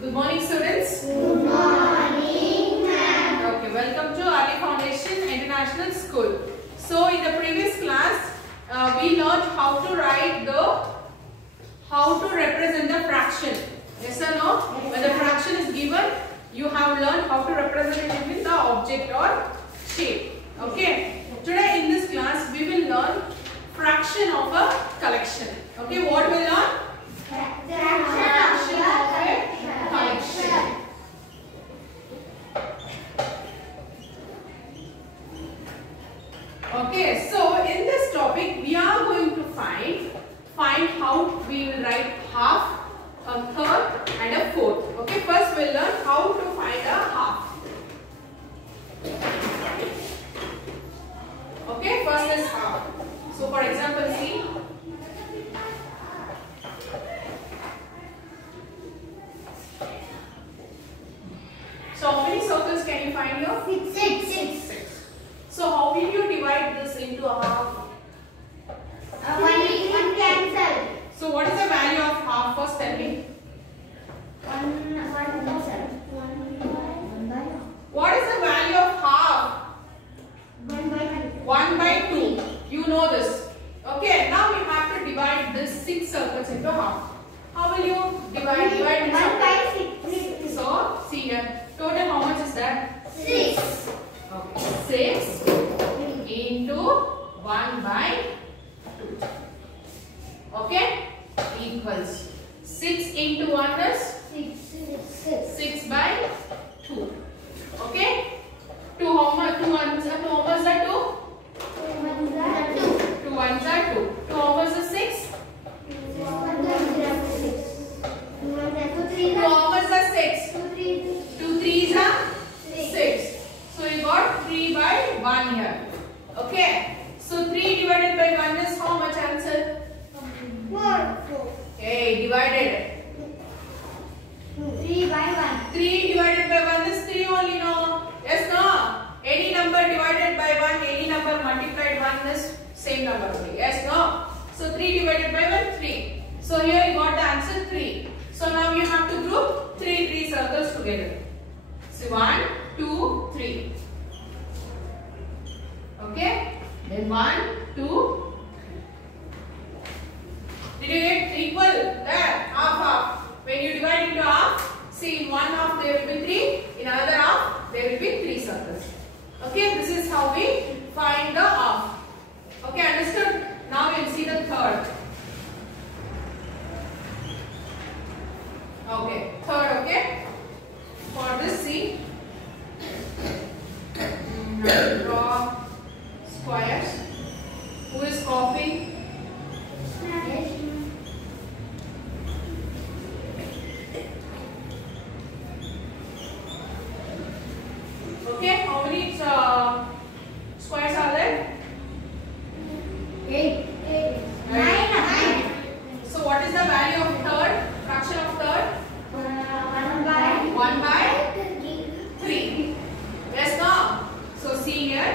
Good morning, students. Good morning, ma'am. Okay, welcome to Ali Foundation International School. So, in the previous class, we learned how to represent the fraction. Yes or no? Yes, when the fraction is given, you have learned how to represent it with the object or shape. Okay. Today in this class, we will learn fraction of a collection. Okay, what we learn? Fraction of a Collection. Okay, so in this topic we are going to find how we will write half, a third and a fourth. Okay, first we'll learn how to find a half. Okay, first is half. So for example, see. So how many circles can you find here? Six. So how will you divide this into a half? One cancel. So what is the value of half? First tell me. What is the value of half? 1 by 2. You know this. Okay, now we have to divide this 6 circles into half. How will you divide? Divide into 1 by 6. So, see here. Total how much is that? 6. Okay. 6 into 1 by 2. Okay? Equals 6 into 1 is 6 by 2. Okay? 2 how much? 2 ones are 2. How much are 2? 2 ones are 2. 2 how much is 6? 2 how much is 6? 2 threes are 6. So you got 3 by 1 here. Okay. So 3 divided by 1 is how much answer? 4. Okay, divided. 3 by 1. 3 divided by 1 is 3 only, no? Yes, no? Any number divided by 1, any number multiplied 1 is same number only. Yes, no? So 3 divided by 1, 3. So here you got the answer 3. So now you have to group 3 circles together. So 1, 2, 3. Okay? Then 1, 2. Did you get equal? There, half. When you divide into half, see in one half there will be 3, in another half there will be 3 circles. Okay, this is how we find the half. Okay, understood? Now we will see the third. Okay, third, okay. For this, see, draw squares. Who is copying? Okay, how many squares are there? 8. 9. So what is the value of third? Fraction of third? 1 by 3. Yes, no? So see here.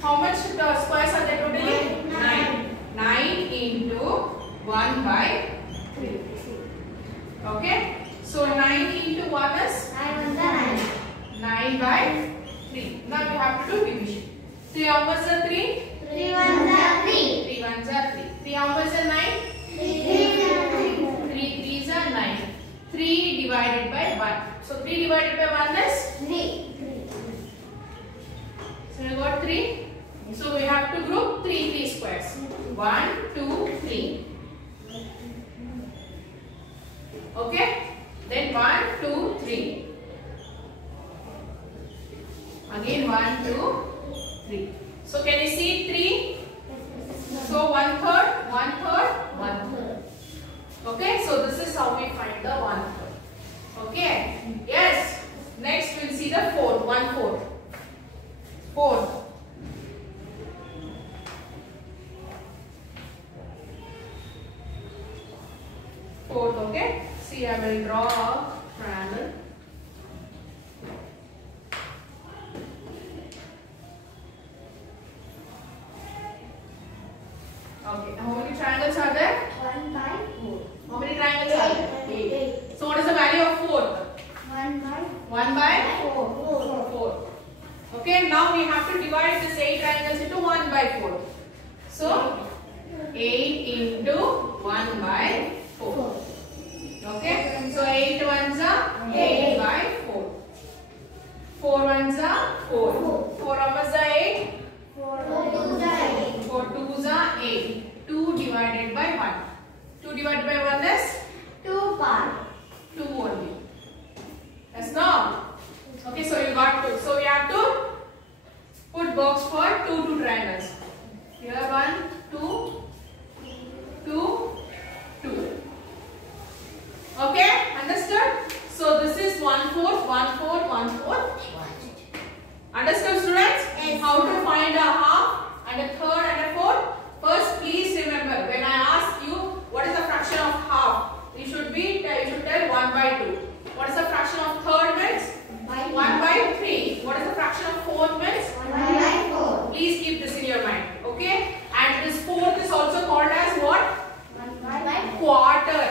How much squares are there totally? 9. 9 into 1 by 3. Okay. So 9 into 1 is 9 by 3. Now we have to do division. 3 how much is 3? 3 ones are 3. 3 ones are 3. 3 how much is 9? 3 threes are 9. 3 divided by 1. So 3 divided by 1 is? 3. So we got 3. So we have to group 3 squares. 1, 2, 3. Okay? Then 1, 2, 3. Again 1, 2, 3. So can you see 3? So 1/3, 1/3, 1/3. Okay? So this is how we find the 1/3. Okay? Yes. Next we'll see the fourth. 1/4. Fourth. Fourth, okay? See, I will draw a triangle. Okay, how many triangles are there? 1 by 4. How many triangles are there? 8. So what is the value of fourth? now we have to divide this 8 triangles into 1 by 4. So 8 into 1 by 4. Okay. So 8 ones are 8 by 4. 4 ones are 4. 4 ones are 8. 4 twos are 8. 2 divided by 1. 2 divided by 1 is 2 part. 2 only. Yes, no? Okay, so you got 2. So we have to put box for 2 triangles. Here 1, 2, 2, 2. Okay, understood? So this is 1/4, 1/4, 1/4. Understood, students? Yes. How to find a half and a third and a fourth? First, please remember when I ask you what is the fraction of half, you should tell 1 by 2. What is the fraction of third means? 1 by 3. What is the fraction of fourth means? 1 by 4. Please keep this in your mind. Okay? And this fourth is also called as what? 1 by Quarter.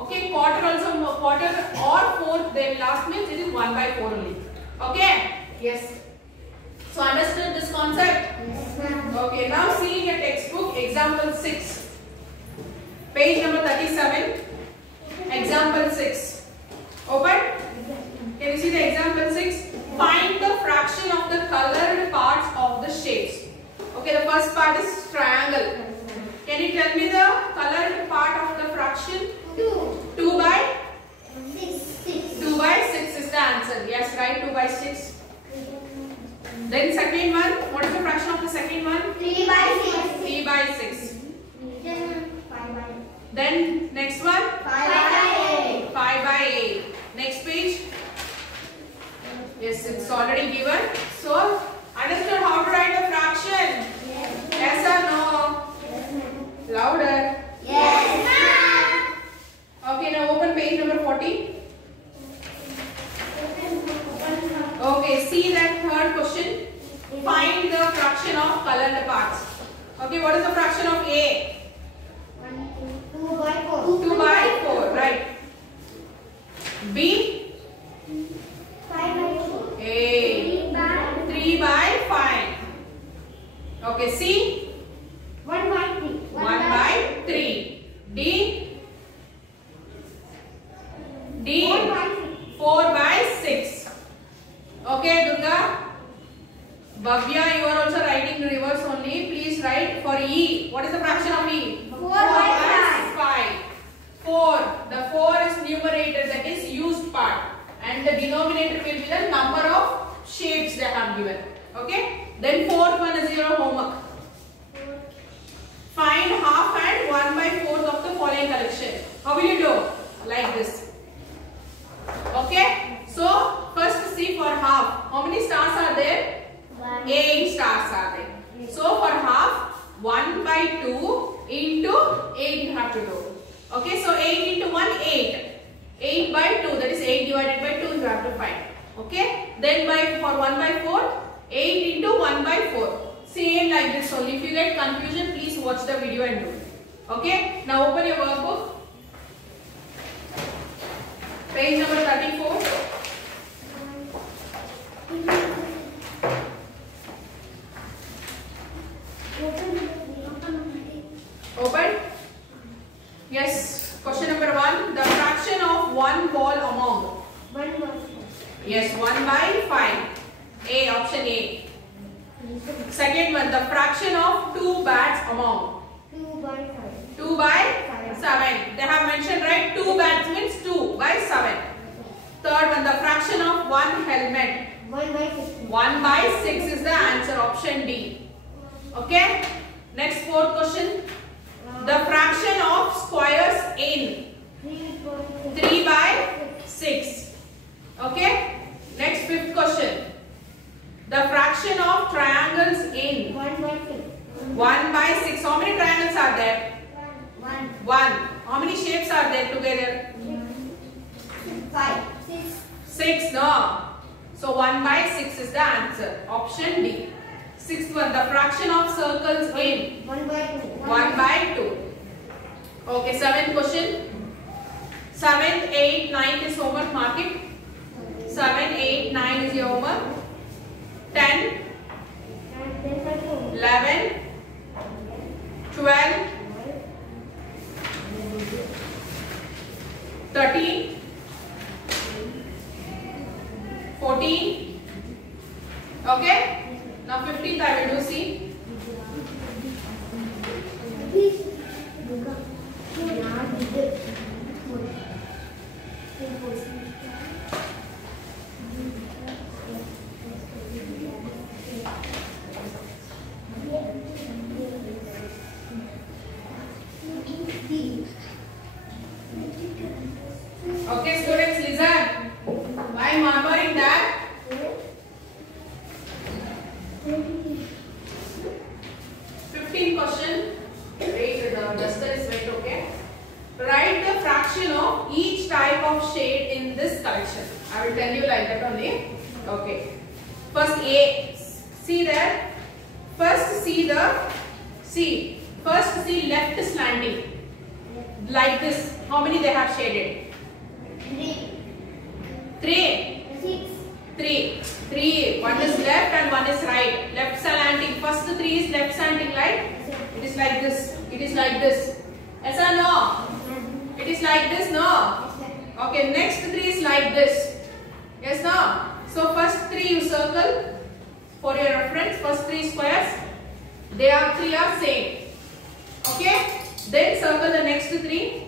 Okay, quarter also, quarter or fourth, then last means it is 1 by 4 only. Okay? Yes. So understood this concept? Yes, ma'am. Okay, now see in your textbook, example 6. Page number 37. Example 6. Open. Can you see the example 6? Find the fraction of the colored parts of the shapes. Okay, the first part is triangle. Can you tell me the colored part of the fraction? 2. 2 by 6. 2 by 6 is the answer. Yes, right, 2 by 6. Then second one, what is the fraction of the second one? 3 by 6. 3 by 6. Then 5 by Then next one, 5 by 8. 5 by 8. Next page. Yes, it's already given. So, understood how to write a fraction? Yes or no? Yes, ma'am. Louder. Yes, ma'am. Okay, now open page number 40. Okay, see that third question. Find the fraction of colored parts. Okay, what is the fraction of A? 2 by 4. 2 by 4, right. B? 5 by 4. A. 3 by 5. Okay, C? 1 by 3. 1 by 3. D? D? 4 by 6. 4 by 6. Okay, Durga. Bhavya, you are also writing reverse only. Please write for E. What is the fraction of E? 4 by 5. 4. The 4 is numerator, that is used part. And the denominator will be the number of shapes they have given. Okay? Then fourth one is your homework. Find half and 1 by 4 of the following collection. How will you do? Like this. Okay? So, first see for half. How many stars are there? 8 stars are there. So, for half, 1 by 2 into 8 you have to do. Okay? So, 8 into 1, 8. 8 by 2, that is 8 divided by 2 you have to find. Okay? Then for 1 by 4, 8 into 1 by 4. Same like this only. If you get confusion, please watch the video and do it. Okay? Now open your workbook. Page number 34. Open. Yes. Question number 1. The fraction of one ball amount. 1 by 4. Yes, 1 by 5. A, option A. Second one, the fraction of 2 bats amount. 2 by 5. 2 by 7. They have mentioned, right? 2 bats means 2 by 7. Third one, the fraction of 1 helmet. 1 by 6. 1 by 6 is the answer, option D. Okay? Next, fourth question. The fraction of squares in 3 by 6. Okay? Next, fifth question. The fraction of triangles in 1 by 6. 1 by 6. How many triangles are there? 1. 1. How many shapes are there together? 5. 6. 6. No. So 1 by 6 is the answer. Option D. Sixth one. The fraction of circles in 1 by 2. 1 by 2. Okay. Seventh question. 7th, 8th, 9th is homework. Mark it. 7, 8, 9 is your homework. 10, 11, 12, 13, 14. Okay. Now 15th I will do C. Okay, students, listen. Why am murmuring that? 15 question. Wait, the duster is wet, okay? Write the fraction of each type of shade in this collection. I will tell you like that only. Okay. First A. See there. First see left slanting. Like this. How many they have shaded? 3. 3. One is left and one is right. Left slanting. First 3 is left slanting, right? It is like this. It is like this. Yes or no? It is like this, no? Okay, next 3 is like this. Yes, no? So first 3 you circle for your reference. First 3 squares. They are 3 are same. Okay? Then circle the next 3.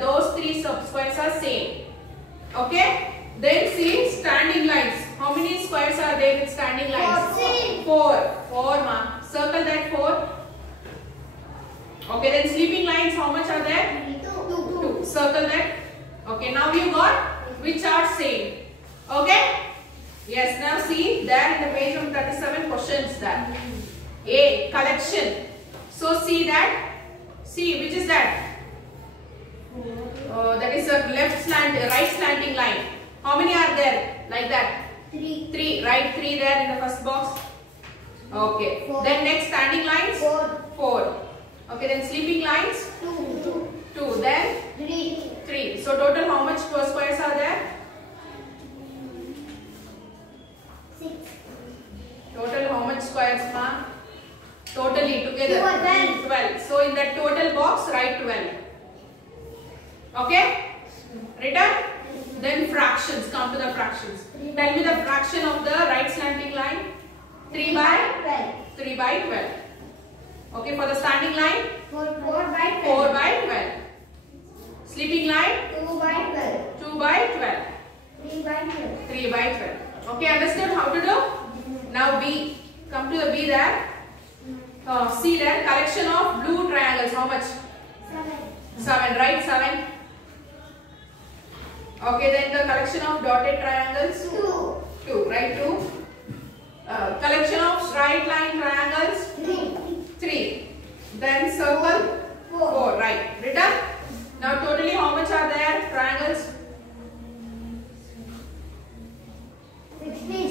Those 3 squares are same. Okay? Then see standing lines. How many squares are there with standing lines? 4 ma. Circle that 4. Okay, then sleeping lines, how much are there? 2. Circle that. Okay, now you got which are same. Okay? Yes, now see there in the page number 37 questions that. A. Collection. So see that. See, which is that? That is a right slanting line. How many are there? Like that? 3. Write 3 there in the first box. Okay. 4. Then next standing lines? 4. Okay, then sleeping lines? 2. Then? 3. So total how much squares are there? 6. Total how much squares, ma? Totally together? 12. So in that total box, write 12. Okay? Written? Then fractions. Come to the fractions. Tell me the fraction of the right slanting line. 3 by 12. Okay, for the standing line? 4 by 12. 4 by 12. Sleeping line? 2 by 12. 2 by 12. 3 by 12. 3 by 12. Okay, understood how to do? Now B. Come to the B there. See there, collection of blue triangles. How much? 7. Right? 7. Okay, then the collection of dotted triangles? 2. Right? 2. Collection of straight line triangles? 3. Then circle? 4. Right. Written? Now totally how much are there? Triangles?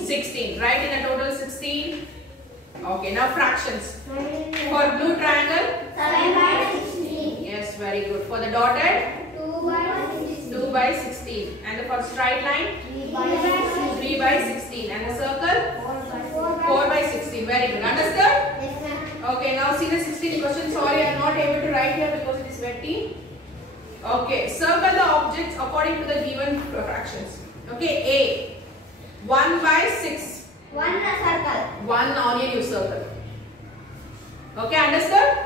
16. Right? In a total 16. Okay, now fractions. For blue triangle? 7 by 16. Yes, very good. For the dotted? 2 by 16. And the for straight line? 3 by 16. And the circle? 4 by 16. Very good. Understood? Okay, now see the 16th question. Sorry, I am not able to write here because it is wetty. Okay, circle the objects according to the given fractions. Okay, A. 1 by 6. 1 circle. 1 onion you circle. Okay, understood?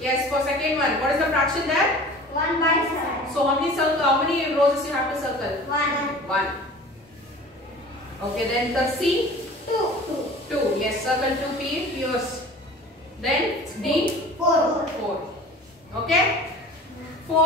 Yes, for second one. What is the fraction there? 1 by 7. So how many roses you have to circle? 1. 1. Okay, then the C? 2. Yes, circle 2 yours. Then D? 4. Okay? 4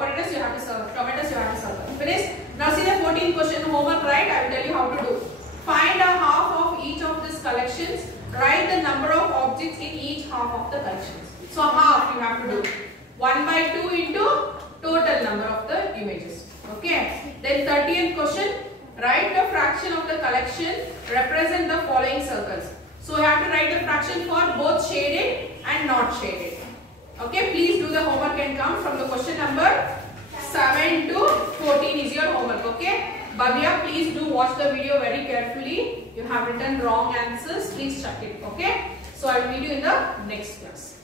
potatoes you have to circle. Tomatoes you have to circle. Finished? Now see the 14th question homework, right? I will tell you how to do. Find a half of each of these collections. Write the number of objects in each half of the collections. So half you have to do. 1 by 2 into total number of the images. Okay. Then 30th question. Write the fraction of the collection. Represent the following circles. So you have to write the fraction for both shaded and not shaded. Okay. Please do the homework and come from the question number 7 to 14 is your homework. Okay. Bhavya, please do watch the video very carefully. You have written wrong answers. Please check it. Okay. So I will meet you in the next class.